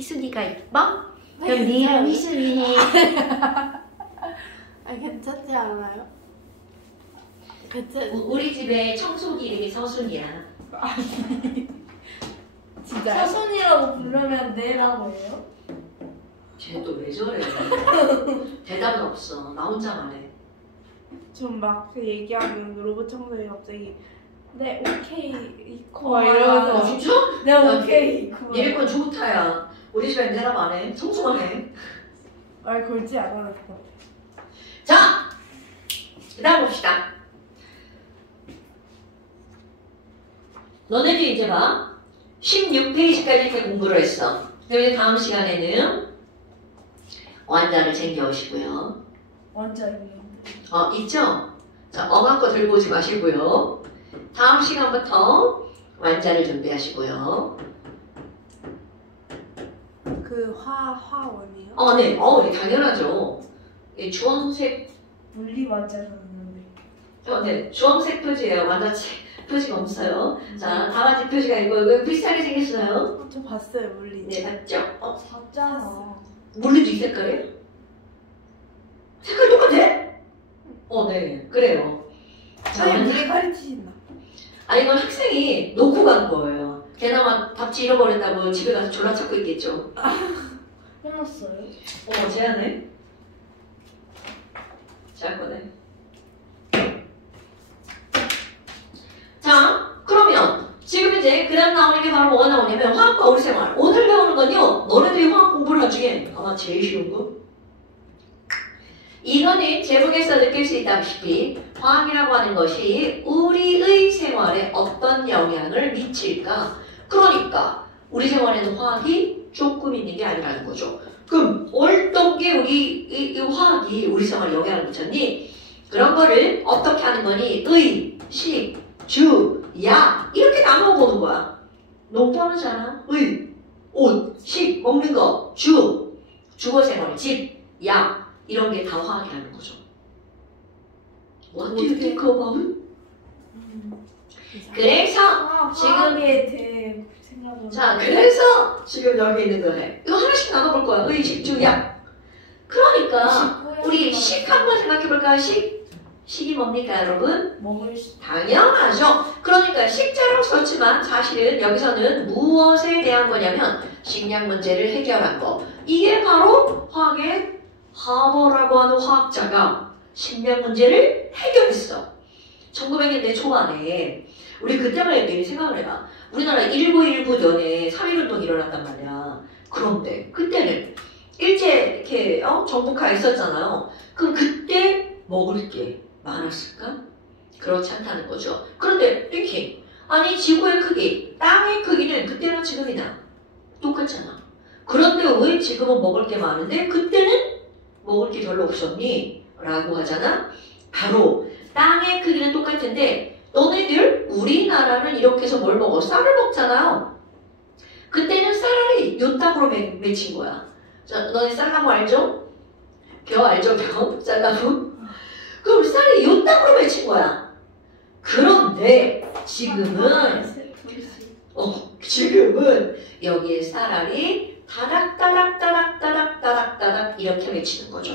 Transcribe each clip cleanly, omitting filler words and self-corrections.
희순이가 이뻐? 그럼 니랑 희순이 해. 아, 괜찮지 않아요? 우리 집에 청소기 이름이 서순이야. 진짜요? 서순이라고 부르면 네라고 해요? 쟤 또 왜 저래? 대답은 없어. 나 혼자만 해. 좀 막 얘기하면 로봇 청소기 갑자기 네 오케이 이코 아, 이러면서 진짜? 네 오케이. 니네 건 좋다야. 우리 집엔 대답 안 해. 청소만 해. 말 걸지 않았어. 자! 그 다음 봅시다. 너네들 이제 봐. 16페이지까지 이렇게 공부를 했어. 그리고 다음 시간에는 완자를 챙겨오시고요. 완전 있는데. 있죠? 자, 엄한 거 들고 오지 마시고요. 다음 시간부터 완자를 준비하시고요. 그 화원이요? 네. 네, 당연하죠. 이 주황색, 물리 완자였는데. 네, 주황색 표지예요. 완자 표지가 없어요. 자, 다마지 표지가 이거 비슷하게 생겼어요. 저 봤어요 물리. 네, 봤죠? 봤잖아. 물리도 이 색깔이에요? 색깔 똑같아? 네, 그래요. 자, 아니 물리 가르치신다. 이건 학생이 놓고 간 거예요. 걔나마 답지 잃어버렸다고 집에 가서 졸라 찾고 있겠죠. 해놨어요. 제안해. 잘 거네. 자, 그러면 지금 이제 그 다음 나오는 게 바로 뭐가 나오냐면 화학과 우리생활. 오늘 배우는 건요. 너네들이 화학 공부를 한 중에 아마 제일 쉬운 거? 이거는 제목에서 느낄 수 있다시피 화학이라고 하는 것이 우리의 생활에 어떤 영향을 미칠까? 그러니까 우리 생활에는 화학이 조금 있는 게 아니라는 거죠. 그럼 어떤 게 이 화학이 우리 생활에 영향을 미쳤니? 그런 거를 어떻게 하는 거니? 의, 식, 주, 야 이렇게 나눠 보는 거야. 너무 뻔하잖아. 의, 옷, 식, 먹는 거, 주, 주거생활, 집, 야 이런 게 다 화학이라는 거죠. What do you think about it? 그래서 지금 화학에 대해 생각을. 자, 그래서 지금 여기 있는 거네. 이거 하나씩 나눠볼 거야. 의, 식, 주, 야. 그러니까 우리 식 한번 생각해볼까요? 식이 뭡니까, 여러분? 먹을 수. 당연하죠. 그러니까 식자라고 썼지만 사실은 여기서는 무엇에 대한 거냐면 식량 문제를 해결한 거. 이게 바로 화학의 하버라고 하는 화학자가 식량 문제를 해결했어. 1900년대 초반에 우리 그때만 해도 생각을 해봐. 우리나라 1919년에 3.1운동이 일어났단 말이야. 그런데 그때는 일제 이렇게 정복하에 있었잖아요. 그럼 그때 먹을 게 많았을까? 그렇지 않다는 거죠. 그런데 이렇게 아니 지구의 크기, 땅의 크기는 그때나 지금이나 똑같잖아. 그런데 왜 지금은 먹을 게 많은데 그때는 먹을 게 별로 없었니? 라고 하잖아. 바로 땅의 크기는 똑같은데 너네들 우리나라는 이렇게 해서 뭘 먹어? 쌀을 먹잖아요. 그때는 쌀알이 요 땅으로 맺힌 거야. 자, 너네 쌀나무 알죠? 벼 알죠? 벼? 쌀나무? 그럼 쌀이 요 땅으로 맺힌 거야. 그런데 지금은 지금은 여기에 쌀알이 따닥따닥따닥따닥따닥따닥 이렇게 맺히는 거죠.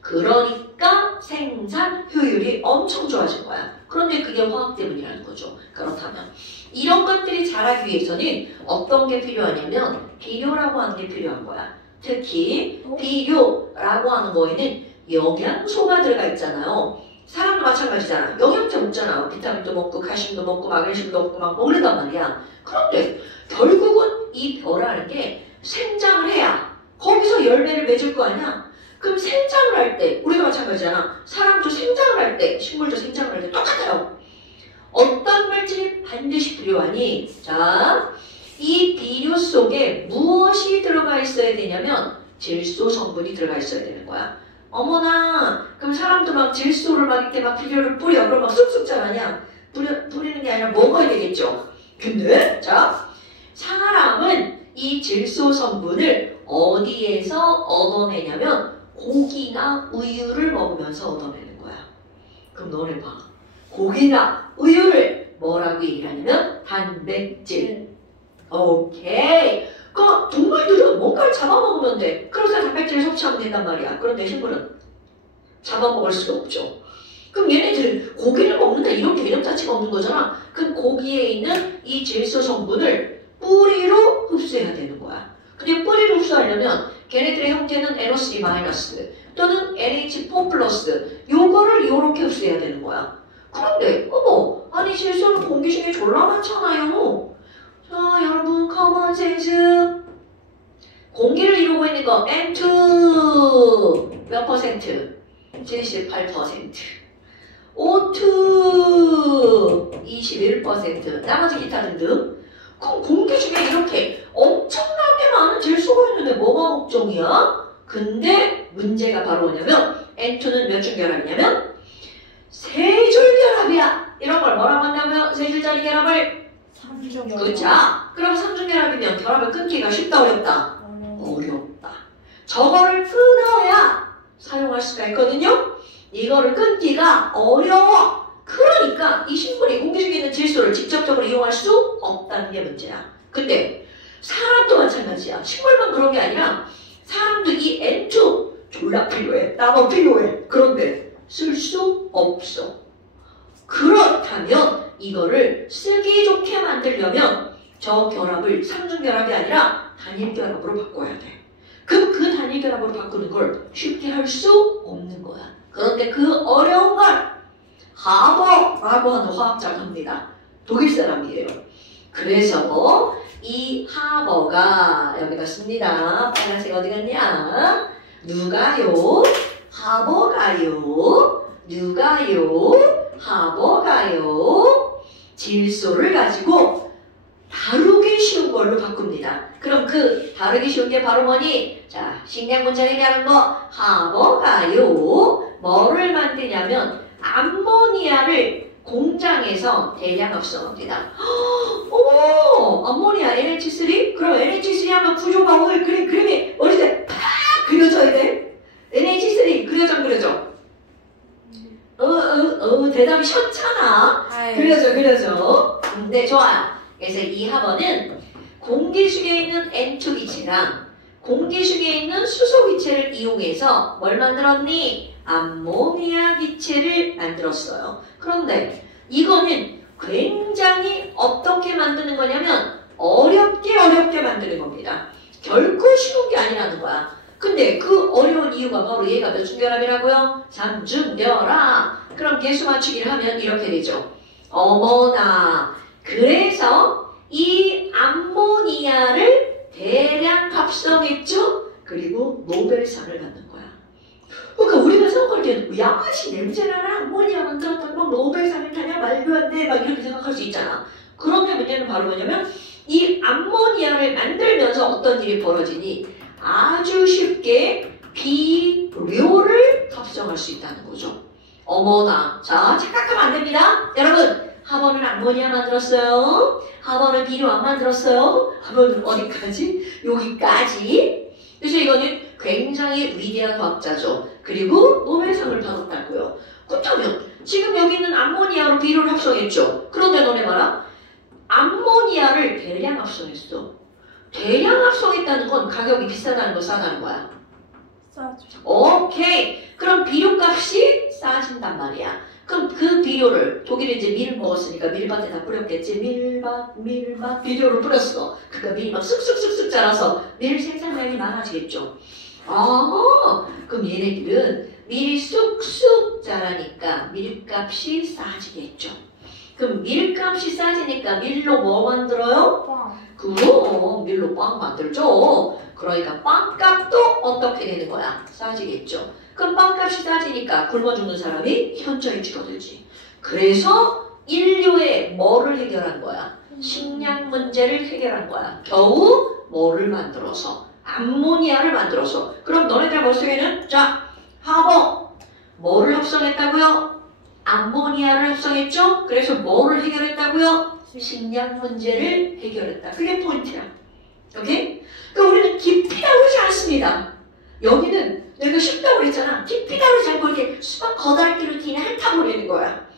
그러니까 생산 효율이 엄청 좋아진 거야. 그런데 그게 화학 때문이라는 거죠. 그렇다면 이런 것들이 자라기 위해서는 어떤 게 필요하냐면 비료라고 하는 게 필요한 거야. 특히 비료라고 하는 거에는 영양소가 들어가 있잖아요. 사람도 마찬가지잖아. 영양제 먹잖아. 비타민도 먹고 칼슘도 먹고 마그네슘도 먹고 막 먹는단 말이야. 그런데 결국은 이 벼라는 게 생장을 해야 거기서 열매를 맺을 거 아니야. 그럼 생장을 할 때 우리도 마찬가지잖아. 사람도 생장을 할 때 식물도 생장을 할 때 똑같아요. 어떤 물질이 반드시 필요하니? 자, 이 비료 속에 무엇이 들어가 있어야 되냐면 질소 성분이 들어가 있어야 되는 거야. 어머나, 그럼 사람도 막 질소를 막 이렇게 막 비료를 뿌려. 그럼 막 쑥쑥 자라냐? 뿌리는 게 아니라 먹어야 되겠죠. 근데 자, 사람은 이 질소 성분을 어디에서 얻어내냐면 고기나 우유를 먹으면서 얻어내는 거야. 그럼 너네 봐. 고기나 우유를 뭐라고 얘기를 하냐면 단백질. 오케이. 그럼 동물들은 뭔가 뭔가를 잡아먹으면 돼. 그래서 단백질을 섭취하면 된단 말이야. 그런데 식물은 잡아먹을 수가 없죠. 그럼 얘네들 고기를 먹는다 이런 개념 자체가 없는 거잖아. 그럼 고기에 있는 이 질소 성분을 뿌리로 흡수해야 되는 거야. 근데 뿌리로 흡수하려면 걔네들의 형태는 NO3- 또는 NH4+, 요거를 요렇게 흡수해야 되는 거야. 그런데 어머, 아니 질소는 공기 중에 졸라 많잖아요. 자 여러분 커먼 센스. 공기를 이루고 있는 거 N2 몇 퍼센트? 78%. O2 21%. 나머지 기타 등등. 그럼 공기 중에 이렇게 엄청나게 많은 질소가 있는데 뭐가 걱정이야? 근데 문제가 바로 뭐냐면 N2는 몇 줄 결합이냐면 세 줄 결합이야. 이런 걸 뭐라고 한다고요? 세 줄짜리 결합을? 삼중 그쵸? 그럼 3중 결합이면 결합을 끊기가 쉽다 어렵다? 어렵다. 저거를 끊어야 사용할 수가 있거든요. 이거를 끊기가 어려워. 그러니까 이 식물이 공기 중에 있는 질소를 직접적으로 이용할 수 없다는 게 문제야. 근데 사람도 마찬가지야. 식물만 그런 게 아니라 사람도 이 N2 졸라 필요해. 나도 필요해. 그런데 쓸 수 없어. 그렇다면 이거를 쓰기 좋게 만들려면 저 결합을 3중 결합이 아니라 단일 결합으로 바꿔야 돼. 그럼 그 단일 결합으로 바꾸는 걸 쉽게 할 수 없는 거야. 그런데 그 어려운 걸 하버라고 하는 화학자가 합니다. 독일 사람이에요. 그래서 이 하버가 여기가 씁니다. 빨간색 어디 갔냐? 누가요? 하버가요? 누가요? 하버가요? 질소를 가지고 다루기 쉬운 걸로 바꿉니다. 그럼 그 다루기 쉬운 게 바로 뭐니? 자, 식량 문제를 얘기하는 거 하버가요? 뭐를 만드냐면 암모니아를 공장에서 대량 합성합니다. 어머! 암모니아 NH3? 그럼 NH3 하면 구조가 오늘 그림이 머리에 팍 그려져야 돼. NH3 그려져 안 그려져? 대답이 현찮아. 그려져. 네, 좋아요. 그래서 이 합원은 공기 중에 있는 N2 기체랑 공기 중에 있는 수소 기체를 이용해서 뭘 만들었니? 암모니아 기체를 만들었어요. 그런데 이거는 굉장히 어떻게 만드는 거냐면 어렵게 만드는 겁니다. 결코 쉬운 게 아니라는 거야. 근데 그 어려운 이유가 바로 얘가 몇 중결합이라고요? 3중결합. 그럼 개수 맞추기를 하면 이렇게 되죠. 어머나. 그래서 이 암모니아를 대량 합성했죠? 그리고 노벨상을 받는 거야. 그러니까 우리가 생각할 때는 야씨 냄새나는 암모니아 만들었다고 막 노벨상을 타냐 말도 안 돼 막 이렇게 생각할 수 있잖아. 그런데 문제는 바로 뭐냐면 이 암모니아를 만들면서 어떤 일이 벌어지니 아주 쉽게 비료를 합성할 수 있다는 거죠. 어머나. 자, 착각하면 안 됩니다. 여러분, 하버는 암모니아 만들었어요. 하버는 비료 안 만들었어요. 하버는 어디까지? 여기까지. 그래서 이거는 굉장히 위대한 과학자죠. 그리고 노벨상을 받았다고요. 그렇다면 지금 여기 있는 암모니아로 비료를 합성했죠. 그런데 너네 봐라. 암모니아를 대량 합성했어. 대량 합성했다는 건 가격이 비싸다는 거 싸다는 거야. 싸죠. 오케이. 그럼 비료값이 싸진단 말이야. 그럼 그 비료를 독일에 이제 밀을 먹었으니까 밀밭에 다 뿌렸겠지. 밀밭 비료를 뿌렸어. 그러니까 밀이 막 쑥쑥쑥쑥 자라서 밀 생산량이 많아지겠죠. 그럼 얘네들은 밀이 쑥쑥 자라니까 밀값이 싸지겠죠. 그럼 밀값이 싸지니까 밀로 뭐 만들어요? 빵. 그럼 밀로 빵 만들죠. 그러니까 빵값도 어떻게 되는 거야? 싸지겠죠. 그럼 빵값이 싸지니까 굶어 죽는 사람이 현저히 줄어들지. 그래서 인류의 뭐를 해결한 거야? 식량 문제를 해결한 거야. 겨우 뭐를 만들어서? 암모니아를 만들어서. 그럼 너네들 머릿속에는 자, 하버 뭐를 합성했다고요? 암모니아를 합성했죠? 그래서 뭐를 해결했다고요? 식량 문제를 해결했다. 그게 포인트야. 오케이? 그러니까 우리는 깊이 다루지 않습니다. 여기는 내가 쉽다고 그랬잖아. 깊이 다루지 않고 이렇게 수박 거달기로 그냥 핥아버리는 거야.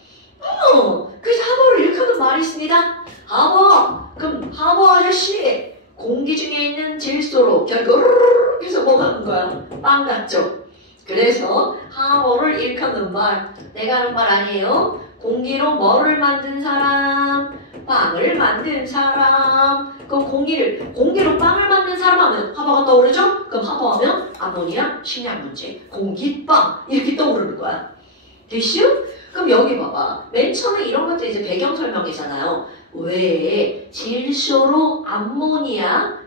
그래서 하버를 이렇게 하는 말이 있습니다. 하버, 그럼 하버 아저씨, 공기 중에 있는 질소 질소로 결국 으르르 해서 뭐가 하는 거야? 빵 같죠? 그래서 하모를 일컫는 말, 내가 하는 말 아니에요. 공기로 뭐를 만든 사람? 빵을 만든 사람. 그럼 공기로 빵을 만든 사람 하면 하모가 떠오르죠? 그럼 하모 하면 아모니아 식량 문제, 공기빵 이렇게 떠오르는 거야. 됐슈? 그럼 여기 봐봐. 맨 처음에 이런 것들 이제 배경 설명이잖아요. 왜 질소로 암모니아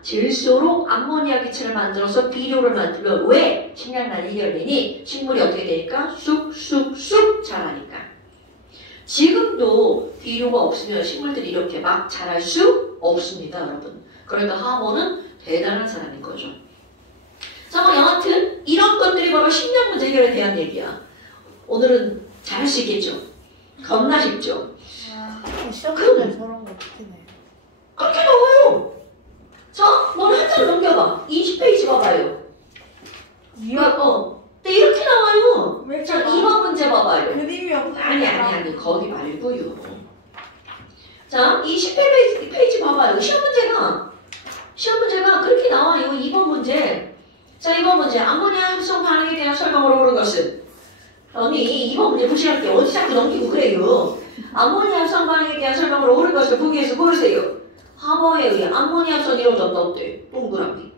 기체를 만들어서 비료를 만들면 왜 식량난이 해결되니? 식물이 어떻게 되니까? 쑥쑥쑥 자라니까. 지금도 비료가 없으면 식물들이 이렇게 막 자랄 수 없습니다, 여러분. 그러니까 하모는 대단한 사람인 거죠. 자, 뭐 여하튼 이런 것들이 바로 식량 문제 해결에 대한 얘기야. 오늘은 잘할 수 있겠죠? 겁나 쉽죠? 시험 문제 저런 거 어떻게 내? 그렇게 나와요. 자, 너는 한 장 넘겨봐. 20페이지 봐봐요. 네, 이렇게 나와요. 자, 2번 문제 봐봐요. 그림이 없어. 아니, 거기 말고요. 자, 20페이지 봐봐요. 시험 문제가 그렇게 나와요. 2번 문제. 자, 2번 문제. 암모니아 합성 반응에 대한 설명으로 오른 것은? 언니, 2번 문제 보시랄게. 어디 자꾸 넘기고 그래요. 암모니아 합성 반응에 대한 설명으로 오른 것을 보기에서 고르세요. 하모에 의해 암모니아 합성이 이루어졌다. 어때? 동그라미.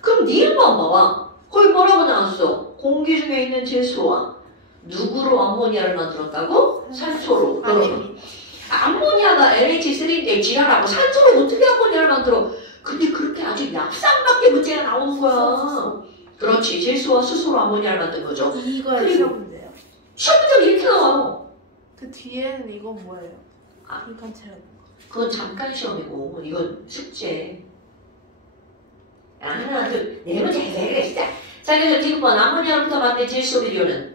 그럼 니은만 봐봐. 거기 뭐라고 나왔어? 공기 중에 있는 질소와 누구로 암모니아를 만들었다고? 산소로. 그러면 암모니아가 NH3인데 지랄하고 산소로 어떻게 암모니아를 만들어? 근데 그렇게 아주 얍상맞게 문제가 나오는 거야. 그렇지. 질소와 수소로 암모니아를 만든 거죠. 이거야 시험 문제요. 시험 문제가 이렇게 나와요. 그 뒤에는 이건 뭐예요? 아. 잠깐 채워. 그건 잠깐 시험이고 이건 숙제. 하나, 둘, 네 번째 해결했다. 자, 그래서 뒷번 암모니아로부터 만든 질소 비료는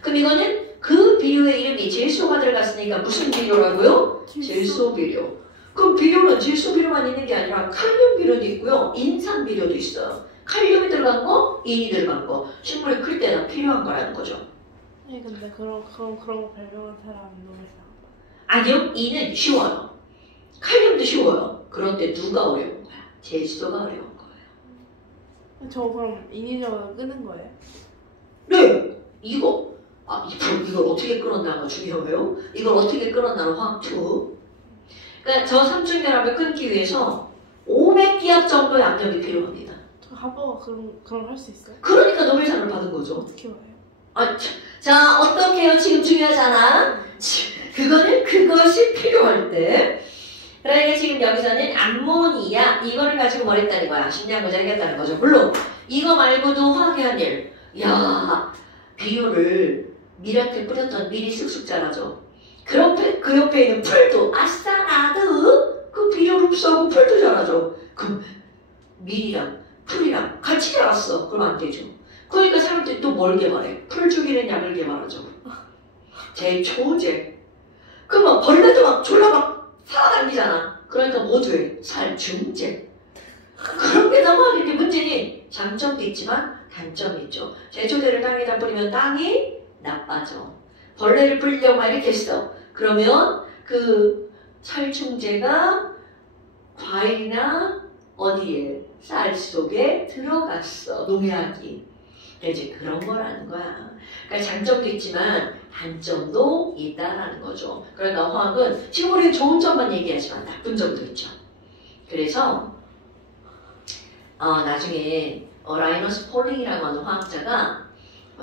그럼 이거는 그 비료의 이름이 질소가 들어갔으니까 무슨 비료라고요? 질소 비료. 그럼 비료는 질소 비료만 있는 게 아니라 칼륨 비료도 있고요. 인산 비료도 있어요. 칼륨이 들어간 거, 인이 들어간 거. 식물이 클 때는 필요한 거라는 거죠. 아니 근데 그런 거 발명한 사람은 너무 이상. 아니요, 인은 쉬워요. 칼륨도 쉬워요. 그런데 누가 어려운 거야? 질소가 어려운 거예요. 저 그럼 인위적으로 끄는 거예요? 네, 이걸 어떻게 끌어나가 중요해요. 이걸 어떻게 끌어나는 화학2. 그러니까 저 삼중결합을 끊기 위해서 500기압 정도의 압력이 필요합니다. 저 하버가 그럼 할 수 있어요? 그러니까 노벨상을 받은 거죠. 어떻게 와요? 자, 어떻게 해요? 지금 중요하잖아. 그것이 필요할 때. 그러니까 지금 여기서는 암모니아 이거를 가지고 뭘 했다는 거야. 식량 문제 해결했다는 거죠. 물론 이거 말고도 화학의 한 일. 야, 비료를 밀한테 뿌렸던 밀이 쑥쑥 자라죠. 그 옆에 있는 풀도 아싸 나도 그 비료를 흡수하고 풀도 자라죠. 그럼 밀이랑 풀이랑 같이 자랐어. 그럼 안 되죠. 그러니까 사람들이 또 뭘 개발해? 풀 죽이는 약을 개발하죠. 제초제. 그러면 벌레도 막 졸라 막 살아다니잖아. 그러니까 뭐 돼? 살충제. 그런 게 너무 이렇게 문제니 장점도 있지만 단점이 있죠. 제초제를 땅에다 뿌리면 땅이 나빠져. 벌레를 뿌리려고 막 이렇게 했어. 그러면 그 살충제가 과일이나 어디에 쌀 속에 들어갔어. 농약이. 이제 그런 거라는 거야. 그러니까 장점도 있지만 단점도 있다라는 거죠. 그러니까 화학은 지금 우리는 좋은 점만 얘기하지만 나쁜 점도 있죠. 그래서 나중에 라이너스 폴링이라고 하는 화학자가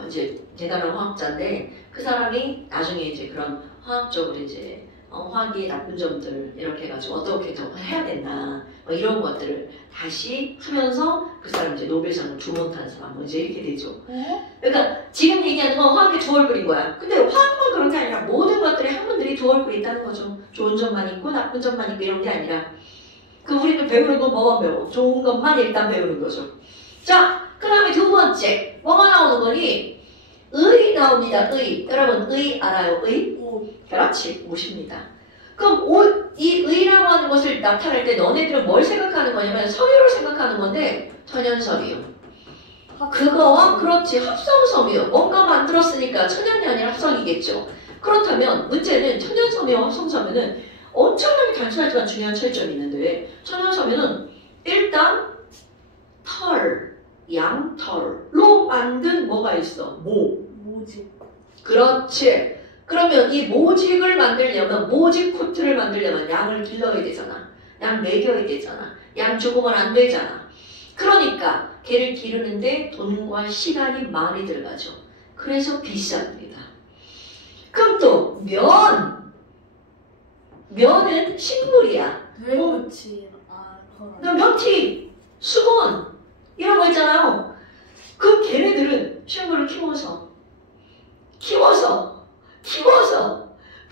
이제 대단한 화학자인데 그 사람이 나중에 이제 그런 화학적으로 이제 화학의 나쁜 점들 이렇게 해가지고 어떻게 더 해야 된다 뭐 이런 것들을 다시 하면서 그 사람 이제 노벨상을 2번 탄 사람 뭐 이제 이렇게 되죠. 그러니까 지금 얘기하는 건 화학의 두 얼굴인 거야. 근데 화학만 그런 게 아니라 모든 것들의 학문들이 두 얼굴이 있다는 거죠. 좋은 점만 있고 나쁜 점만 있고 이런 게 아니라 우리는 배우는 건 뭐만 배워? 좋은 것만 일단 배우는 거죠. 자, 그 다음에 두 번째 뭐가 나오는 거니? 의 나옵니다. 의. 여러분 의 알아요? 의? 그렇지. 옷입니다. 그럼 이 의라고 하는 것을 나타낼 때 너네들은 뭘 생각하는 거냐면 섬유를 생각하는 건데 천연섬유. 그거와 그렇지 합성섬유. 뭔가 만들었으니까 천연이 아니라 합성이겠죠. 그렇다면 문제는 천연섬유와 합성섬유는 엄청나게 단순하지만 중요한 차이점이 있는데 천연섬유는 있어? 모. 뭐지? 그렇지. 그러면 이 모직을 만들려면 모직 코트를 만들려면 양을 길러야 되잖아. 양 먹여야 되잖아. 양 죽으면 안 되잖아. 그러니까 걔를 기르는데 돈과 시간이 많이 들어가죠. 그래서 비쌉니다. 그럼 또 면은 식물이야. 그렇지. 그럼 면티, 수건 이런 거 있잖아요. 그 걔네들은 식물을 키워서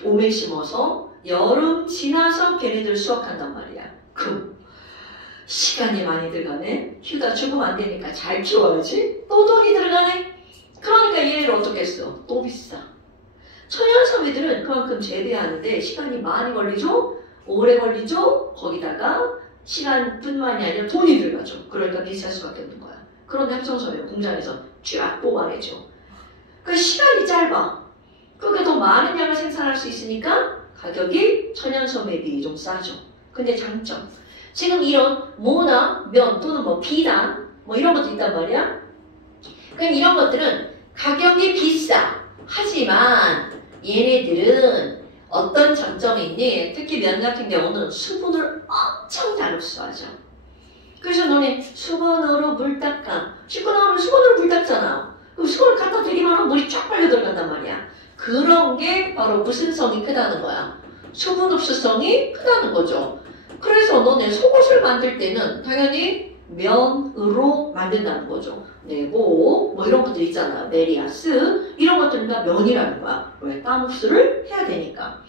봄에 심어서 여름 지나서 걔네들 수확한단 말이야. 그 시간이 많이 들어가네. 휴가 죽으면 안 되니까 잘 키워야지. 또 돈이 들어가네. 그러니까 얘네들 어떻게 했어? 또 비싸. 천연섬유들은 그만큼 재배하는데 시간이 많이 걸리죠? 오래 걸리죠? 거기다가 시간뿐만이 아니라 돈이 들어가죠. 그러니까 비쌀 수밖에 없는 거야. 그런데 합성섬유 공장에서 쫙 뽑아내죠. 그 시간이 짧아. 그러니까 더 많은 양을 생산할 수 있으니까 가격이 천연섬유에 비해 좀 싸죠. 근데 장점. 지금 이런 모나 면 또는 뭐 비단 뭐 이런 것도 있단 말이야. 그럼 이런 것들은 가격이 비싸. 하지만 얘네들은 어떤 장점이 있니? 특히 면 같은 경우는 수분을 엄청 잘 흡수하죠. 그래서 너네 수건으로 물 닦아. 씻고 나오면 수건으로 물 닦잖아. 그럼 수건을 갖다 대기만 하면 물이 쫙 빨려 들어간단 말이야. 그런 게 바로 무슨 성이 크다는 거야? 수분 흡수성이 크다는 거죠. 그래서 너네 속옷을 만들 때는 당연히 면으로 만든다는 거죠. 내복 뭐 이런 것들 있잖아. 메리아스 이런 것들은 다 면이라는 거야. 왜? 땀 흡수를 해야 되니까.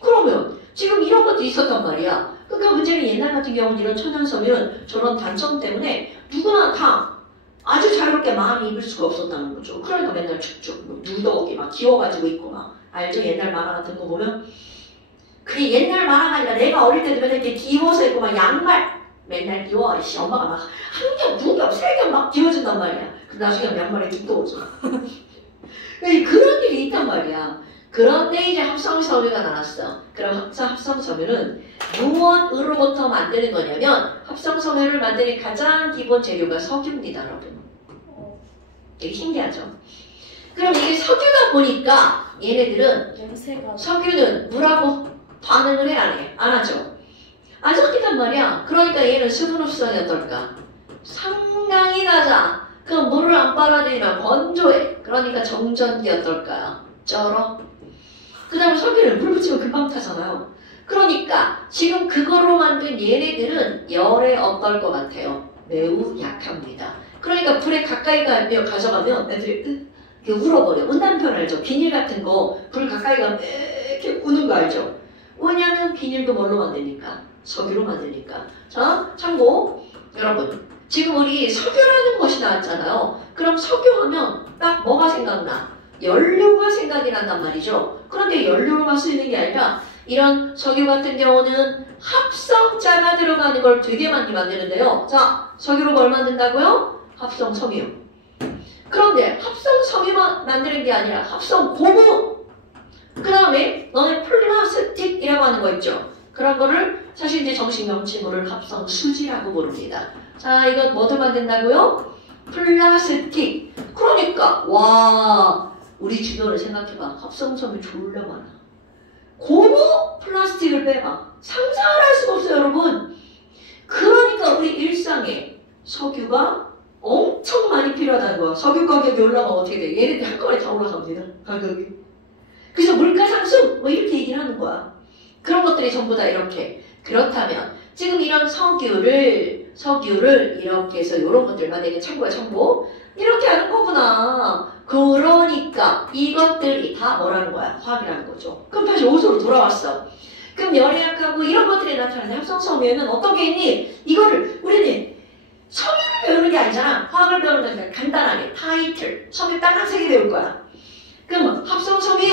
그러면 지금 이런 것도 있었단 말이야. 그러니까 문제는 옛날 같은 경우는 이런 천연섬유는 저런 단점 때문에 누구나 다 아주 자유롭게 많이 입을 수가 없었다는 거죠. 그러니까 맨날 축축 뭐 누더기 막 기워가지고 있고 막 알죠? 옛날 만화 같은 거 보면 그게 옛날 만화가 아니라 내가 어릴 때도 맨날 이렇게 기워서 입고 막 양말 맨날 기워. 씨, 엄마가 막 한 겹, 두 겹, 세 겹 막 기워준단 말이야. 그 나중에 양말이 두꺼워져. 그런 일이 있단 말이야. 그런데 이제 합성섬유가 나왔어. 그럼 합성섬유는 무엇으로부터 만드는 거냐면 합성섬유를 만드는 가장 기본 재료가 석유입니다, 여러분. 되게 신기하죠? 그럼 이게 석유다 보니까 얘네들은 냄새가 석유는 물하고 반응을 해, 안 해? 안 하죠? 안 섞인단 말이야. 그러니까 얘는 수분 흡수성이 어떨까? 상당히 낮아. 그럼 물을 안 빨아들이면 건조해. 그러니까 정전기 어떨까요? 쩔어. 그 다음에 석유를 물 붙이면 금방 타잖아요. 그러니까 지금 그거로 만든 얘네들은 열에 어떨 것 같아요? 매우 약합니다. 그러니까 불에 가까이 가져가면 애들이 이렇게 울어버려. 은단 표현 알죠? 비닐 같은 거 불 가까이 가면 이렇게 우는 거 알죠? 왜냐면 비닐도 뭘로 만드니까? 석유로 만드니까. 자, 참고 여러분 지금 우리 석유라는 것이 나왔잖아요. 그럼 석유하면 딱 뭐가 생각나? 연료가 생각이 난단 말이죠. 그런데 연료로만 쓰이는 게 아니라 이런 석유 같은 경우는 합성자가 들어가는 걸 되게 많이 만드는데요. 자, 석유로 뭘 만든다고요? 합성섬유. 그런데 합성섬유만 만드는 게 아니라 합성고무. 그 다음에 너네 플라스틱이라고 하는 거 있죠. 그런 거를 사실 이제 정식 명칭으로는 합성수지라고 부릅니다. 자, 이거 뭐도 만든다고요? 플라스틱. 그러니까 와 우리 주변을 생각해봐. 합성섬유 졸라 많아. 고무 플라스틱을 빼봐. 상상을 할 수가 없어요, 여러분. 그러니까 우리 일상에 석유가 엄청 많이 필요하다는 거야. 석유 가격이 올라가면 어떻게 돼? 얘네들 한꺼번에 다 올라갑니다. 가격이. 그래서 물가 상승 뭐 이렇게 얘기를 하는 거야. 그런 것들이 전부 다 이렇게. 그렇다면 지금 이런 석유를 이렇게 해서 이런 것들만 내가 참고야 참고 이렇게 하는 거구나. 그러니까 이것들이 다 뭐라는 거야? 화학이라는 거죠. 그럼 다시 옷으로 돌아왔어. 그럼 열이 약하고 이런 것들이 나타나는 합성섬유에는 어떤 게 있니? 이거를 우리는 석유를 배우는 게 아니잖아. 화학을 배우는 게 간단하게 타이틀 석유 딱 한 세 개 배울 거야. 그럼 합성섬유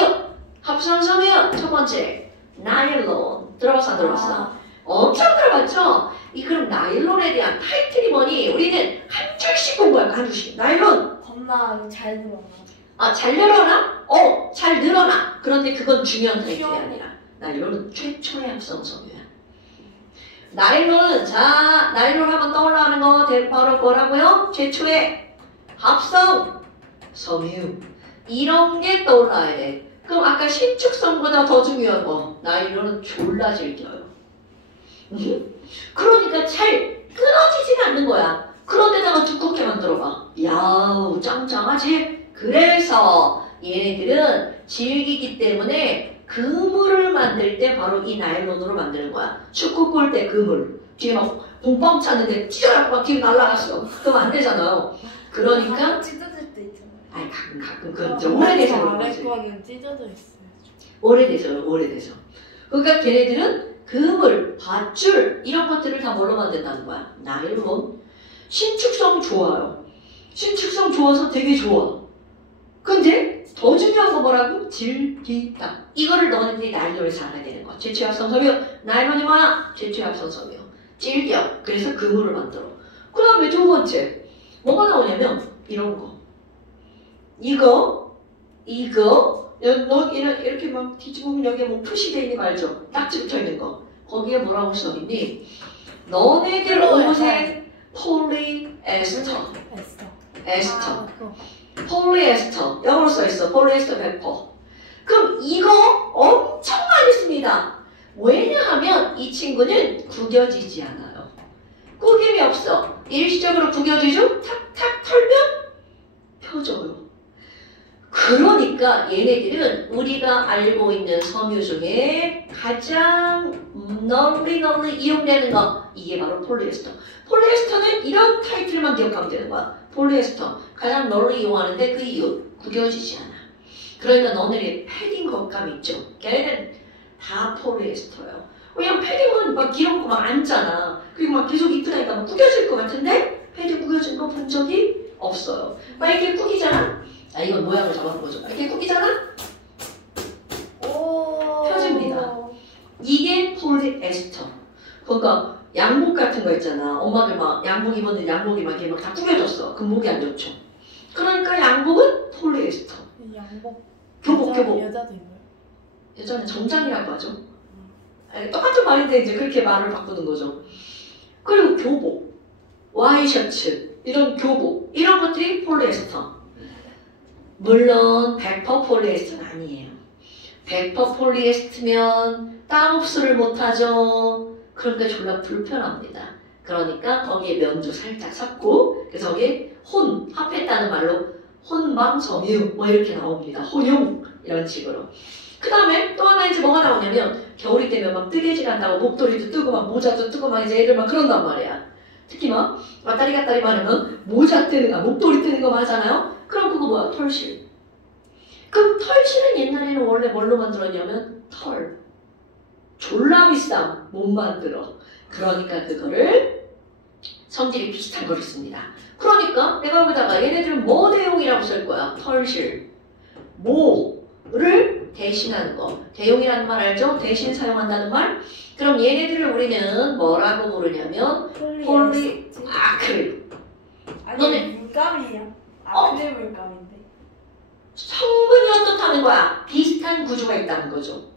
첫 번째 나일론 들어봤어 안 들어봤어? 엄청 들어봤죠? 그럼 나일론에 대한 타이틀이 뭐니? 우리는 한 줄씩 본 거야. 한 줄씩. 나일론 겁나 잘 늘어나. 잘 늘어나? 잘 늘어나. 그런데 그건 중요한 타이틀이 아니라 나일론은 최초의 합성섬유야. 나일론 하면 떠올라오는 거 바로 뭐라고요? 최초의 합성 섬유. 이런 게 떠올라야 돼. 그럼 아까 신축성보다 더 중요한 거. 나일론은 졸라 질겨요. 그러니까 잘 끊어지진 않는 거야. 그런데다가 두껍게 만들어봐. 야우, 짱짱하지? 그래서 얘네들은 질기기 때문에 그물을 만들 때 바로 이 나일론으로 만드는 거야. 축구 골 때 그물. 뒤에 막 봉빵 찼는데 찌르락 막 뒤로 날아갔어. 그럼 안 되잖아요. 그러니까 찢어질 때 있잖아요. 아니 가끔 그건 좀 오래돼서 그런 아래 거지. 거는 찢어져 있어요. 오래돼서. 그러니까 걔네들은 그물, 밧줄 이런 것들을 다 뭘로 만든다는 거야? 나일론. 신축성 좋아요. 신축성 좋아서 되게 좋아. 근데 더 중요한 거 뭐라고? 질기다. 이거를 너네들이 나일론에서 알아야 되는 거. 제초합성 섬유. 나일론이 뭐야? 제초합성 섬유. 질겨. 그래서 그물을 만들어. 그 다음에 두 번째. 뭐가 나오냐면 이런 거. 이거 이렇게 막 뒤집으면 여기에 뭐 푸시돼 있는 거 알죠? 딱지 붙어 있는 거. 거기에 뭐라고 써있니? 너네들 옷에 폴리에스터. 에스터. 폴리에스터. 영어로 써있어. 폴리에스터 100%. 그럼 이거 엄청 많이 씁니다. 왜냐하면 이 친구는 구겨지지 않아요. 구김이 없어. 일시적으로 구겨지죠? 탁탁 털면 펴져요. 그러니까 얘네들은 우리가 알고 있는 섬유 중에 가장 널리 이용되는 거 이게 바로 폴리에스터. 폴리에스터는 이런 타이틀만 기억하면 되는 거야. 폴리에스터 가장 널리 이용하는데 그 이유 구겨지지 않아. 그러니까 너네들이 패딩 것감 있죠. 걔네는 다 폴리에스터예요. 왜냐면 패딩은 막 길어고 막 앉잖아. 그리고 막 계속 입으니까 막 구겨질 것 같은데 패딩 구겨진 거 본 적이 없어요. 막 이렇게 구기잖아. 아 이건 모양을 잡아보죠. 이렇게 구기잖아. 펴집니다. 이게 폴리에스터. 그러니까 양복 같은 거 있잖아. 엄마들 막 양복 입었는데 양복이 막 이렇게 막 다 구겨졌어. 그럼 목이 안 좋죠. 그러니까 양복은 폴리에스터. 양복. 교복. 여자도 입어요. 예전에 정장이라고 하죠. 아니, 똑같은 말인데 이제 그렇게 말을 바꾸는 거죠. 그리고 교복, 와이셔츠, 이런 교복, 이런 것들이 폴리에스터. 물론 100% 폴리에스터는 아니에요. 100% 폴리에스터면 땀 흡수를 못하죠. 그러니까 졸라 불편합니다. 그러니까 거기에 면도 살짝 섞고 그래서 거기에 합했다는 말로 혼방섬유 뭐 이렇게 나옵니다. 혼용 이런 식으로. 그 다음에 또 하나 이제 뭐가 나오냐면 겨울이 되면 막 뜨개질 한다고 목도리도 뜨고 막 모자도 뜨고 막 이제 애들 막 그런단 말이야. 특히 막 왔다리 갔다리 많으면 모자 뜨는 거, 목도리 뜨는 거 하잖아요. 그럼 그거 뭐야? 털실. 그럼 털실은 옛날에는 원래 뭘로 만들었냐면 털. 졸라 비쌈 못 만들어. 그러니까 그거를 성질이 비슷한 거를 씁니다. 그러니까 내가 여기다가 얘네들은 뭐 대용이라고 쓸 거야? 털실. 뭐를 대신하는 거. 대용이라는 말 알죠? 대신 사용한다는 말. 그럼 얘네들을 우리는 뭐라고 부르냐면 폴리아크릴. 아니 물감이야. 아크릴 물감인데. 성분이 어떻다는 거야? 비슷한 구조가 있다는 거죠.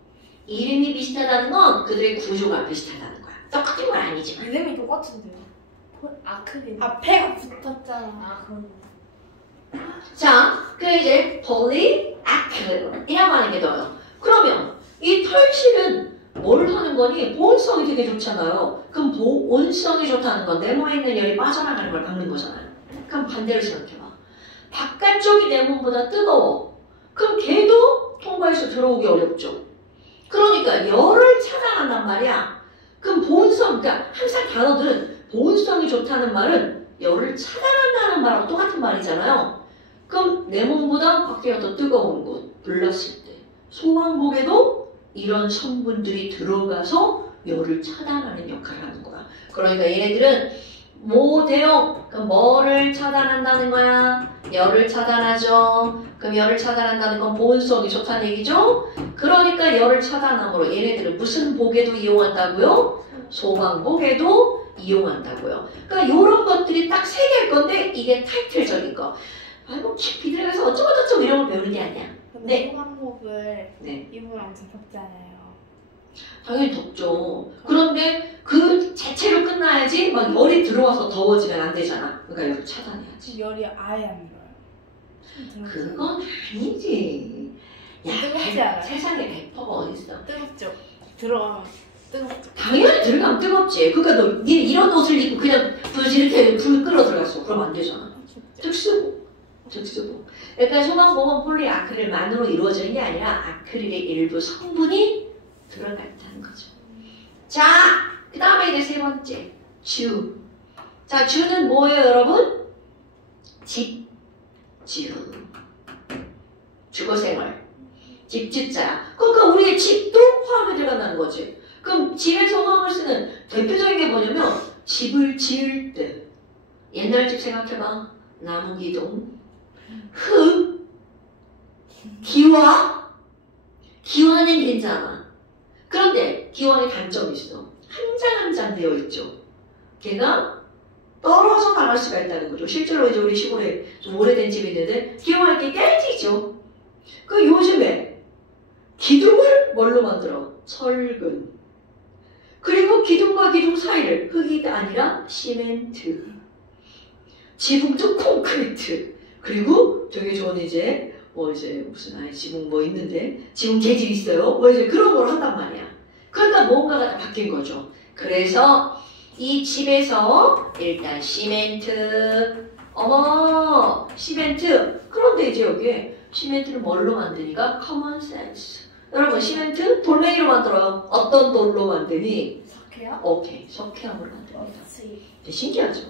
이름이 비슷하다는 건 그들의 구조가 비슷하다는 거야. 똑같은 건 아니지만. 이름이 똑같은데요. 아크릴. 앞에가 붙었잖아. 아 그럼. 자, 그 이제 폴리아크릴이라고 하는 게 더요. 그러면 이 털실은 뭘 하는 거니? 보온성이 되게 좋잖아요. 그럼 보온성이 좋다는 건 네모에 있는 열이 빠져나가는 걸 막는 거잖아요. 그럼 반대로 생각해봐. 바깥쪽이 네모보다 뜨거워. 그럼 걔도 통과해서 들어오기 어렵죠. 그러니까 열을 차단한단 말이야. 그럼 보온성, 그러니까 항상 단어들은 보온성이 좋다는 말은 열을 차단한다는 말하고 똑같은 말이잖아요. 그럼 내 몸보다 밖에가 더 뜨거운 곳, 불났을 때 소왕복에도 이런 성분들이 들어가서 열을 차단하는 역할을 하는 거야. 그러니까 얘네들은 모대용, 그럼 뭐를 차단한다는 거야? 열을 차단하죠. 그럼 열을 차단한다는 건 보온성이 좋다는 얘기죠? 그러니까 열을 차단함으로 얘네들은 무슨 복에도 이용한다고요? 소방복에도 이용한다고요. 그러니까 이런 것들이 딱 세 개일 건데 이게 타이틀적인 거. 뭐 깊이 들어가서 어쩌고저쩌고 이런 걸 배우는 게 아니야. 근데 소방복을 네. 입으면 엄청 덥잖아요. 당연히 덥죠. 그런데 그 자체로 끝나야지 막 열이 들어와서 더워지면 안 되잖아. 그러니까 열을 차단해야지. 열이 아예 안 들어요. 그건 아니지. 야, 뜨겁지 않아요? 세상에 래퍼가 어딨어? 뜨겁죠? 들어가면 뜨겁죠? 당연히 들어가면 뜨겁지. 그러니까 너 니네 이런 옷을 입고 그냥 이렇게 불 끌어 들어갔어. 그러면 안 되잖아. 특수복. 특수복. 그러니까 소방공은 폴리아크릴만으로 이루어지는 게 아니라 아크릴의 일부 성분이 들어갔다는 거죠. 자, 그 다음에 이제 세 번째. 주. 자, 주는 뭐예요, 여러분? 집. 주. 주거생활. 집주자. 그러니까 우리의 집도 화학이 들어간다는 거지. 그럼 집에서 화학을 쓰는 대표적인 게 뭐냐면 집을 지을 때 옛날 집 생각해봐. 나무 기둥, 흙, 기와. 기와는 괜찮아. 그런데 기와의 단점이 있어. 한 장 한 장 되어 있죠. 걔가 떨어져 나갈 수가 있다는 거죠. 실제로 이제 우리 시골에 좀 오래된 집이 있는데 기와할 때 깨지죠. 그 요즘에 기둥을 뭘로 만들어? 철근. 그리고 기둥과 기둥 사이를 흙이 아니라 시멘트. 지붕도 콘크리트. 그리고 되게 좋은 이제 무슨 지붕 뭐 있는데 지붕 재질 있어요. 이제 그런 걸 한단 말이야. 그러니까 뭔가가 다 바뀐 거죠. 그래서 이 집에서 일단 시멘트. 어머, 시멘트. 그런데 이제 여기에 시멘트를 뭘로 만드니까 common sense. 여러분 시멘트 돌멩이로 만들어요. 어떤 돌로 만드니? 석회요? 오케이, 석회암으로 만듭니다. 어찌. 신기하죠?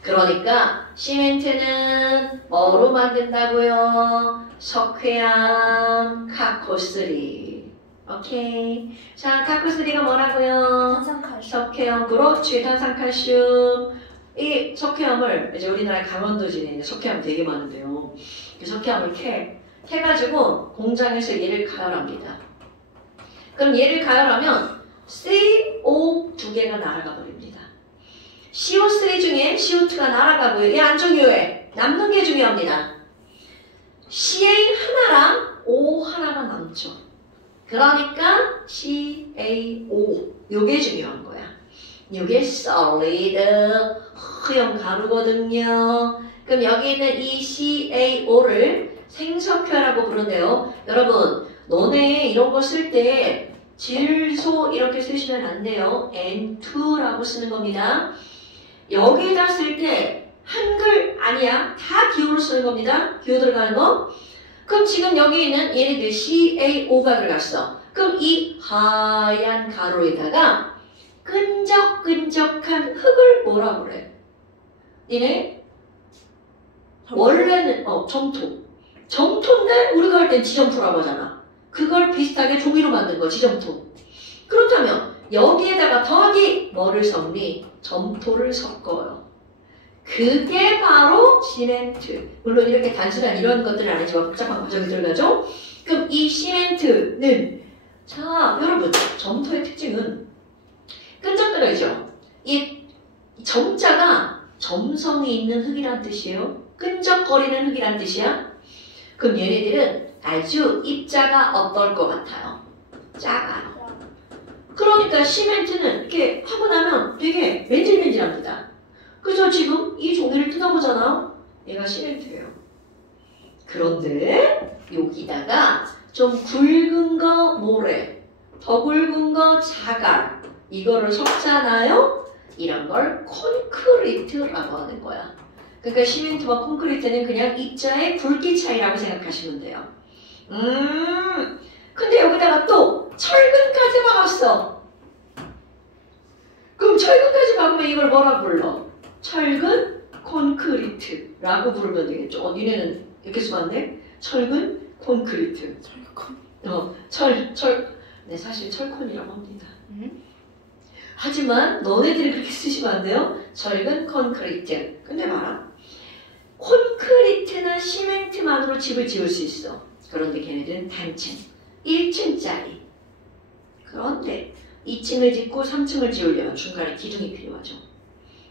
그러니까 시멘트는 뭐로 만든다고요? 석회암, 카코스리. 오케이. 자, 카코스리가 뭐라고요? 탄산칼슘. 석회암, 그렇지. 탄산칼슘. 이 석회암을 이제 우리나라 강원도 지내는 석회암 되게 많은데요. 이 석회암을 캐가지고 공장에서 얘를 가열합니다. 그럼 얘를 가열하면 CO 두 개가 날아가 버립니다. CO3 중에 CO2가 날아가고요. 얘 안 중요해. 남는 게 중요합니다. CA 하나랑 O 하나가 남죠. 그러니까 CaO. 요게 중요한 거야. 요게 solid, 허용 가루거든요. 그럼 여기 있는 이 CaO를 생석회라고 부른대요. 여러분, 너네 이런 거 쓸 때 질소 이렇게 쓰시면 안 돼요. N2라고 쓰는 겁니다. 여기에다 쓸 때 한글 아니야. 다 기호로 쓰는 겁니다. 기호 들어가는 거. 그럼 지금 여기 있는 얘네들 CaO가 들어갔어. 그럼 이 하얀 가루에다가 끈적끈적한 흙을 뭐라 그래? 니네? 원래는 점토. 점토인데 우리가 할 땐 지점토라고 하잖아. 그걸 비슷하게 종이로 만든 거, 지점토. 그렇다면 여기에다가 더하기 뭐를 섞니? 점토를 섞어요. 그게 바로 시멘트. 물론 이렇게 단순한 이런 것들은 아니지만 복잡한 과정이 들어가죠. 그럼 이 시멘트는 자 여러분 점토의 특징은 끈적거리죠. 이 점자가 점성이 있는 흙이란 뜻이에요. 끈적거리는 흙이란 뜻이야. 그럼 얘네들은 아주 입자가 어떨 것 같아요? 작아요. 그러니까 시멘트는 이렇게 하고 나면 되게 맨질맨질합니다. 그래서 지금 이 종이를 뜯어보잖아. 얘가 시멘트예요. 그런데 여기다가 좀 굵은 거 모래, 더 굵은 거 자갈 이거를 섞잖아요. 이런 걸 콘크리트라고 하는 거야. 그러니까 시멘트와 콘크리트는 그냥 입자의 굵기 차이라고 생각하시면 돼요. 근데 여기다가 또 철근까지 박았어. 그럼 철근까지 박으면 이걸 뭐라 불러? 철근 콘크리트라고 부르면 되겠죠. 니네는 이렇게 써봤네? 철근 콘크리트. 네, 사실 철콘이라고 합니다. 하지만 너네들이 그렇게 쓰시면 안 돼요. 철근 콘크리트. 근데 봐라. 콘크리트나 시멘트만으로 집을 지을 수 있어. 그런데 걔네들은 단층. 1층짜리. 그런데 2층을 짓고 3층을 지으려면 중간에 기둥이 필요하죠.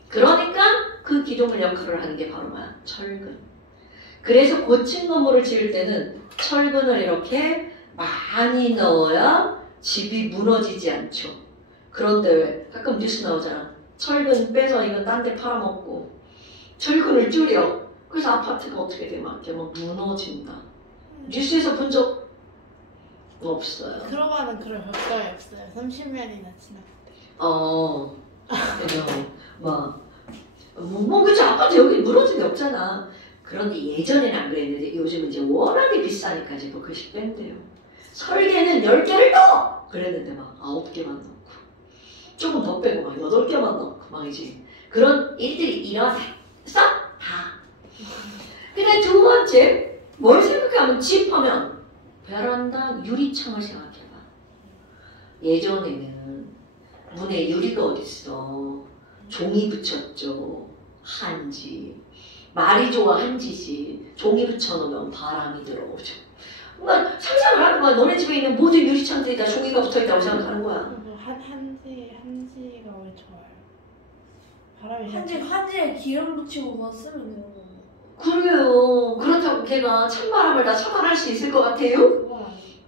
그러니까 그 기둥을 역할을 하는 게 바로 뭐야? 철근. 그래서 고층 건물을 지을 때는 철근을 이렇게 많이 넣어야 집이 무너지지 않죠. 그런데 왜? 가끔 뉴스 나오잖아. 철근 빼서 이건 딴 데 팔아먹고 철근을 줄여. 그래서 아파트가 어떻게 돼? 막 이렇게 막 무너진다. 뉴스에서 본 적 없어요. 그러고는 그런 효과가 없어요. 30년이나 지났대. 그냥 그치 아파트 여기 무너진 게 없잖아. 그런데 예전에는 안 그랬는데 요즘은 이제 워낙에 비싸니까 이제 뭐 그씩 뺀대요. 설계는 10개를 넣어! 그랬는데 막 9개만 넣고 조금 더 빼고 막 8개만 넣고 막 이제 그런 일들이 일어났어 다. 근데 두 번째 뭘 생각하면 집 하면 베란다 유리창을 생각해봐. 예전에는 문에 유리가 어딨어. 종이 붙였죠. 한지. 말이 좋아 한지지. 종이 붙여놓으면 바람이 들어오죠. 그러니까 상상을 하는 거야. 너네 집에 있는 모든 유리창들이 다 종이가 붙어있다고 생각하는 거야. 한지가 왜 좋아요? 바람이 한지에 기름 붙이고 그거 쓰면 되는 거. 그래요. 그렇다고 걔가 찬바람을 다 차단할 수 있을 것 같아요?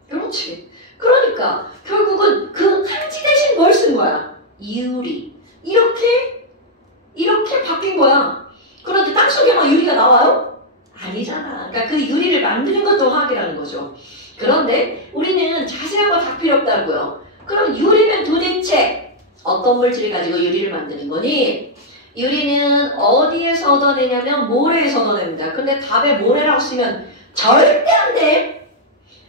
그렇지. 그러니까 결국은 그 한지 대신 뭘 쓴 거야? 유리. 이렇게 바뀐 거야. 그런데 땅속에만 유리가 나와요? 아니잖아. 그러니까 그 유리를 만드는 것도 화학이라는 거죠. 그런데 우리는 자세한 거 다 필요 없다고요. 그럼 유리는 도대체 어떤 물질을 가지고 유리를 만드는 거니? 유리는 어디에서 얻어내냐면 모래에서 얻어냅니다. 근데 답에 모래라고 쓰면 절대 안 돼.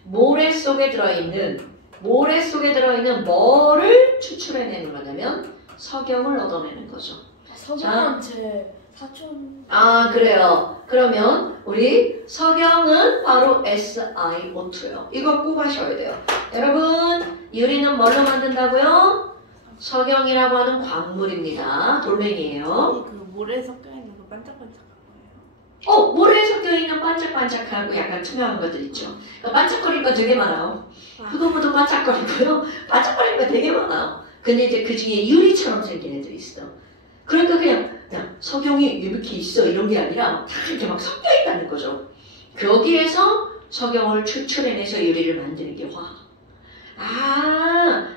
모래 속에 들어있는 뭐를 추출해내는 거냐면 석영을 얻어내는 거죠. 석영은 제 사촌. 그래요. 그러면 우리 석영은 바로 SiO2예요. 이거 꼭 하셔야 돼요. 여러분, 유리는 뭘로 만든다고요? 석영이라고 하는 광물입니다. 돌멩이에요. 그 모래에 섞여있는 거 반짝반짝한 거예요? 모래에 섞여있는 반짝반짝하고 약간 투명한 것들 있죠. 그러니까 반짝거리는 거 되게 많아요. 그거보다 반짝거리고요. 반짝거리는 거 되게 많아요. 근데 이제 그 중에 유리처럼 생긴 애들이 있어. 그러니까 그냥 석영이 이렇게 있어 이런 게 아니라 다 이렇게 막 섞여있다는 거죠. 거기에서 석영을 추출해내서 유리를 만드는 게 화학.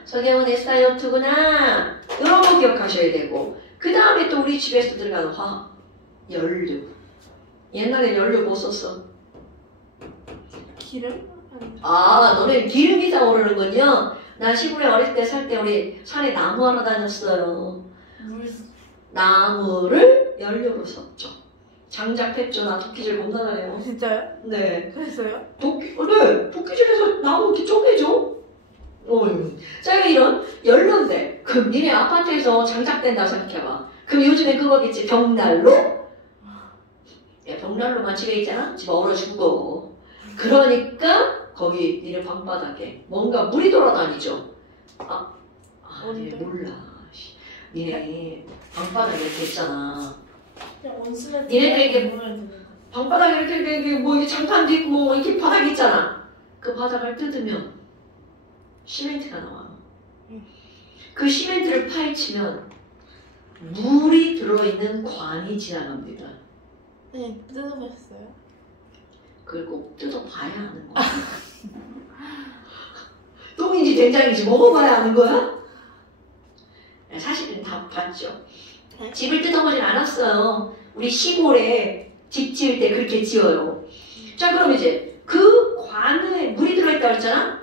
석영은 SiO2구나. 이런 거 기억하셔야 되고. 그 다음에 또 우리 집에서 들어가는 화학. 연료. 옛날에 연료 뭐 썼어? 기름? 너네 기름이 다 오르는군요. 나 시골에 어릴 때 살 때 우리 산에 나무 하러 다녔어요. 나무를 연료로 썼죠. 장작했죠. 나 도끼질 겁나 잘해요. 진짜요? 네. 그랬어요? 도끼질해서 나무 이렇게 쪼개죠. 자, 이런 연료인데 그럼 니네 아파트에서 장작된다고 생각해봐. 그럼 요즘에 그거겠지. 벽난로? 벽난로만 집에 있잖아. 집 얼어 죽어. 그러니까 거기 니네 방바닥에 뭔가 물이 돌아다니죠. 니네 몰라. 니네 방바닥에 이렇게 있잖아. 니네들 이렇게 방바닥에 이렇게 뭐 이게 장판도 있고 뭐 이렇게 바닥이 있잖아. 그 바닥을 뜯으면 시멘트가 나와요. 그 시멘트를 파헤치면 물이 들어있는 관이 지나갑니다. 네, 뜯어보셨어요? 그걸 꼭 뜯어봐야 아는 거야. 똥인지 된장인지 먹어봐야 아는 거야? 사실은 다 봤죠. 집을 뜯어보진 않았어요. 우리 시골에 집 지을 때 그렇게 지어요. 자, 그럼 이제 그 관에 물이 들어있다고 그랬잖아?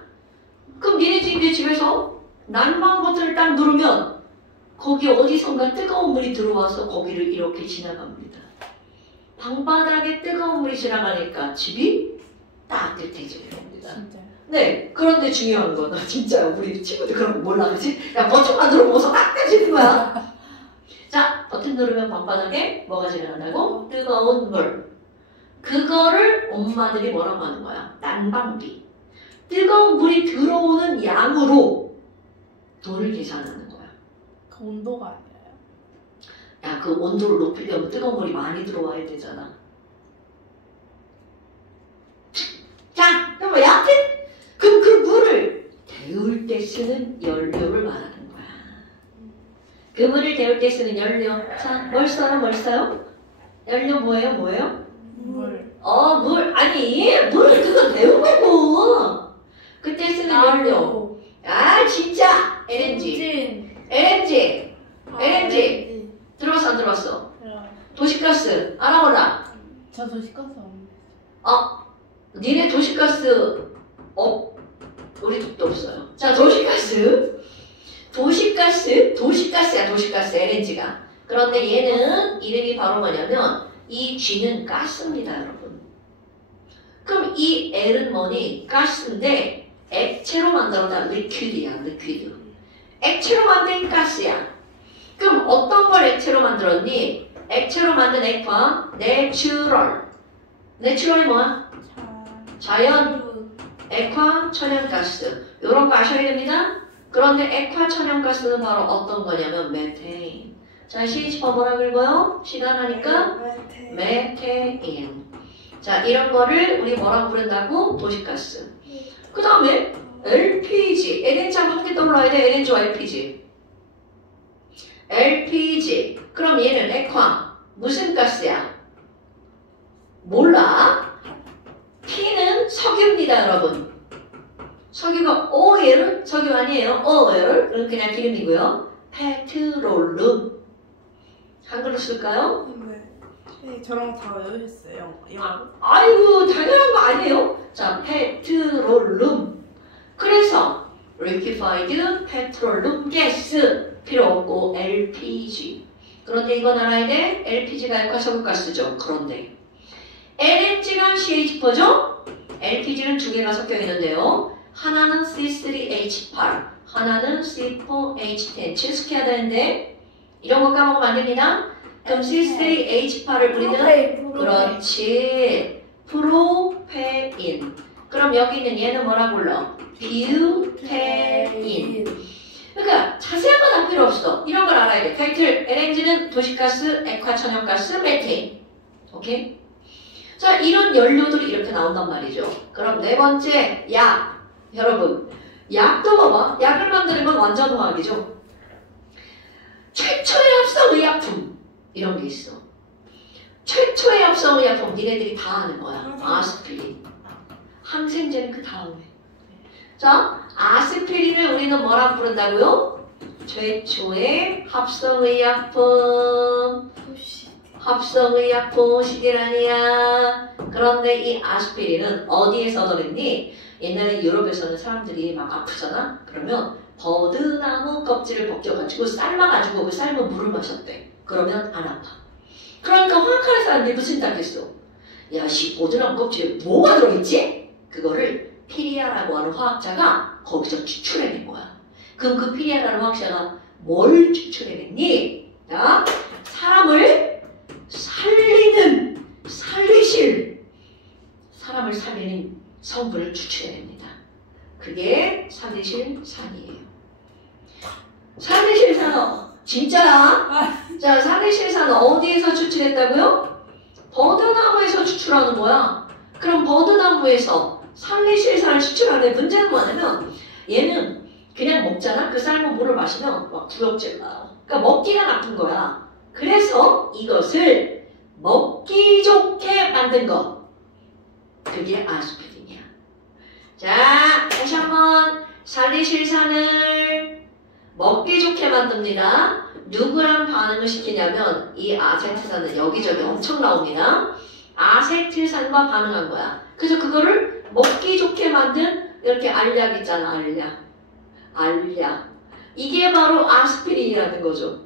그럼 니네 집에서 난방 버튼을 딱 누르면 거기 어디선가 뜨거운 물이 들어와서 거기를 이렇게 지나갑니다. 방바닥에 뜨거운 물이 지나가니까 집이 따뜻해지는 겁니다. 진짜요? 네, 그런데 중요한 건 진짜 우리 친구들 그런 거 몰라, 그치? 야, 버튼만 누르고서 따뜻해지는 거야. 자, 버튼 누르면 방바닥에 뭐가 지나간다고? 뜨거운 물. 그거를 엄마들이 뭐라고 하는 거야? 난방비. 뜨거운 물이 들어오는 양으로 돈을 계산하는 거야. 그 온도가 아니에요? 야, 그 온도를 높이려면 뜨거운 물이 많이 들어와야 되잖아. 자, 그럼 여하튼 그럼 그 물을 데울 때 쓰는 연료를 말하는 거야. 그 물을 데울 때 쓰는 연료. 자, 뭘 써요? 연료 뭐예요? 물. 물. 아니, 물을 그거 데운 거고. 그때 쓰는 연료. 진짜. LNG. LNG. 들어봤어, 안 들어봤어? 도시가스. 알아, 몰라? 저 도시가스 없는데. 니네 도시가스 우리 집도 없어요. 자, 도시가스야, 도시가스 LNG가. 그런데 얘는 이름이 바로 뭐냐면 이 G는 가스입니다, 여러분. 그럼 이 L은 뭐니? 가스인데 액체로 만들었다. 리퀴드야, 리퀴드. 액체로 만든 가스야. 그럼 어떤 걸 액체로 만들었니? 액체로 만든 액화, 내추럴. 내추럴이 뭐야? 자연, 액화, 천연가스. 요런 거 아셔야 됩니다. 그런데 액화, 천연가스는 바로 어떤 거냐면 메테인. 자, CH4 뭐라 그러고요? 시간 하니까 메테인. 자, 이런 거를 우리 뭐라고 부른다고? 도시가스. 그 다음에 LPG. LNG하고 함께 떠올라야 돼. LNG와 LPG. LPG. 그럼 얘는 액화. 무슨 가스야? 몰라? P는 석유입니다, 여러분. 석유가 oil, 석유 아니에요. oil, 그건 그냥 기름이고요. 페트롤룸. 한글로 쓸까요? 네, 저랑 다 외우셨어요. 아이고, 당연한 거 아니에요? 자, 페트롤룸. 그래서 liquefied petroleum gas 필요 없고 LPG. 그런데 이건 알아야 돼? LPG가 액화 석유가스죠. 그런데 LNG가 CH4죠? LPG는 두 개가 섞여 있는데요. 하나는 C3H8, 하나는 C4H10. 친숙해야 되는데 이런 거 까먹으면 안 됩니다. 그럼 C3H8을 우리는 그렇지. 프로페인. 그럼 여기 있는 얘는 뭐라 불러? 뷰테인. 그러니까 자세한 건 다 필요 없어. 이런 걸 알아야 돼. 타이틀 LNG는 도시가스, 액화, 천연가스, 메테인. 오케이? 자, 이런 연료들이 이렇게 나온단 말이죠. 그럼 네 번째, 약. 여러분, 약도 봐봐. 약을 만드는 건 완전 화학이죠. 최초의 합성의약품. 이런 게 있어. 최초의 합성의약품. 니네들이 다 아는 거야. 아스피린. 항생제는 그 다음에. 자, 아스피린을 우리는 뭐라고 부른다고요? 최초의 합성의약품. 합성의약품 시계라니야. 그런데 이 아스피린은 어디에서 얻어냈니? 옛날에 유럽에서는 사람들이 막 아프잖아? 그러면 버드나무 껍질을 벗겨가지고 삶아가지고 그 삶은 물을 마셨대. 그러면 안 아파. 그러니까 화학하는 사람들이 무슨 생각했어? 야, 씨, 버드나무 껍질에 뭐가 들어있지? 그거를 피리아라고 하는 화학자가 거기서 추출해낸 거야. 그럼 그 피리아라는 화학자가 뭘 추출해냈니? 자, 사람을 사람을 살리는 성분을 추출해냅니다. 그게 살리실산이에요. 살리실산 진짜야? 자, 살리실산 어디에서 추출했다고요? 버드나무에서 추출하는 거야. 그럼 버드나무에서 살리실산을 추출하는 문제는 뭐냐면 얘는 그냥 먹잖아? 그 삶은 물을 마시면 막 구역질 나요. 그러니까 먹기가 나쁜 거야. 그래서 이것을 먹기 좋게 만든 것. 그게 아스피린이야. 자, 다시 한번 살리실산을 먹기 좋게 만듭니다. 누구랑 반응을 시키냐면 이 아세트산은 여기저기 엄청 나옵니다. 아세트산과 반응한 거야. 그래서 그거를 먹기 좋게 만든 이렇게 알약 있잖아. 알약. 이게 바로 아스피린이라는 거죠.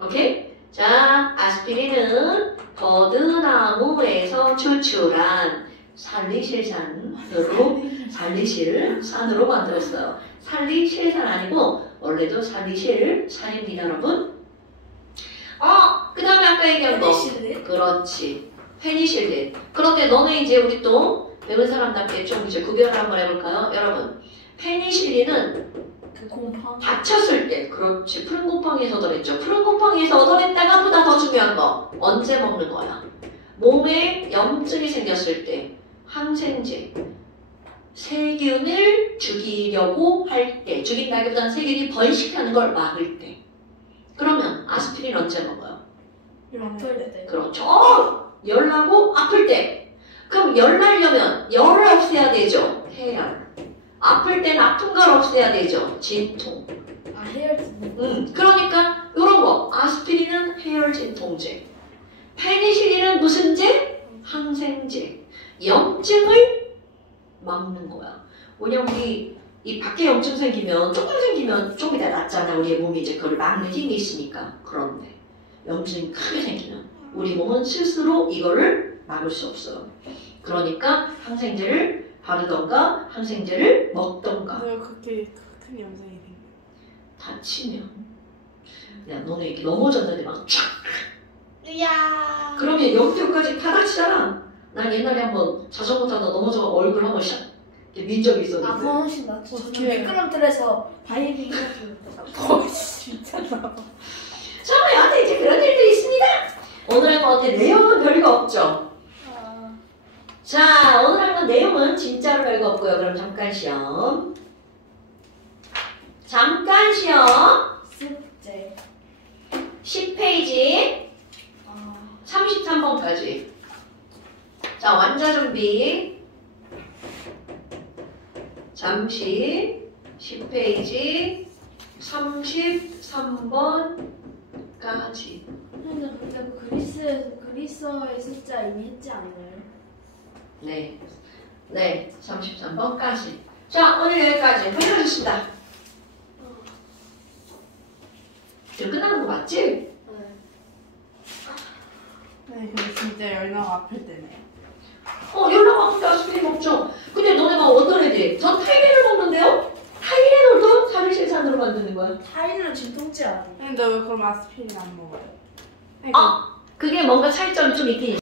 오케이? 자, 아스피린은 버드나무에서 추출한 살리실산으로 만들었어요. 살리실산 아니고 원래도 살리실산입니다, 여러분. 그 다음에 아까 얘기한 거. 그렇지. 페니실린. 그런데 너네 이제 우리 또 배운 사람답게 좀 이제 구별을 한번 해볼까요? 여러분, 페니실린은 다쳤을 때, 그렇지. 푸른 곰팡이에서 얻어냈죠. 푸른 곰팡이에서 얻어냈다가 보다 더 중요한 거. 언제 먹는 거야? 몸에 염증이 생겼을 때, 항생제, 세균을 죽이려고 할 때, 죽인다기보다는 세균이 번식하는 걸 막을 때. 그러면 아스피린 언제 먹어요? 아플 때. 그렇죠. 열나고 아플 때. 그럼 열 나려면 열을 없애야 되죠. 해열. 아플 땐 아픈 걸 없애야 되죠. 진통. 해열 진통. 그러니까 이런 거. 아스피린은 해열 진통제. 페니실린은 무슨 제? 항생제, 염증을 막는 거야. 뭐냐, 우리 이 밖에 염증 생기면 조금 생기면 좀 이따 낫잖아. 우리의 몸이 이제 그걸 막는 힘이 있으니까. 그런데 염증이 크게 생기면 우리 몸은 스스로 이거를 막을 수 없어. 그러니까 항생제를 바르던가 항생제를 먹던가. 왜 그렇게 큰 염색이 생겨? 다치면 야 너네 이렇게 넘어졌는데 막 촥 으야. 그러면 여기까지 다 다치잖아. 난 옛날에 한번 자전거 타다 넘어져 얼굴 한번 샥 민 적이 아, 있었는데. 그건 훨씬 낫죠. 저는 어떡해. 미끄럼틀에서 다이빙 해가지고. 진짜 나. 자, 여한테 이제 그런 일들이 있습니다. 오늘 한 건 어때? 내용은 별거 없죠? 아, 자, 오늘 한 건 내용은 진짜로 별거 없고요. 그럼 잠깐 시험. 잠깐 시험. 숙제. 10페이지 아, 33번까지. 자, 완자 준비. 잠시 10페이지 33번까지. 근데 그 그리스어의 숫자 이미 했지 않나요? 네. 네, 33번까지. 자, 오늘 여기까지. 고생하셨습니다. 지금 끝나는 거 맞지? 네. 네, 근데 진짜 열나가 아플 때네. 연락 아픈데 아스피린 먹죠. 근데 너네 막 어떤 애들이 전 타이레놀 먹는데요? 타이레놀도 사리실산으로 만드는 거야. 타이는 진통제 아니에요? 근데 왜 그럼 아스피린 안 먹어요? 그게 뭔가 차이점이 좀 있긴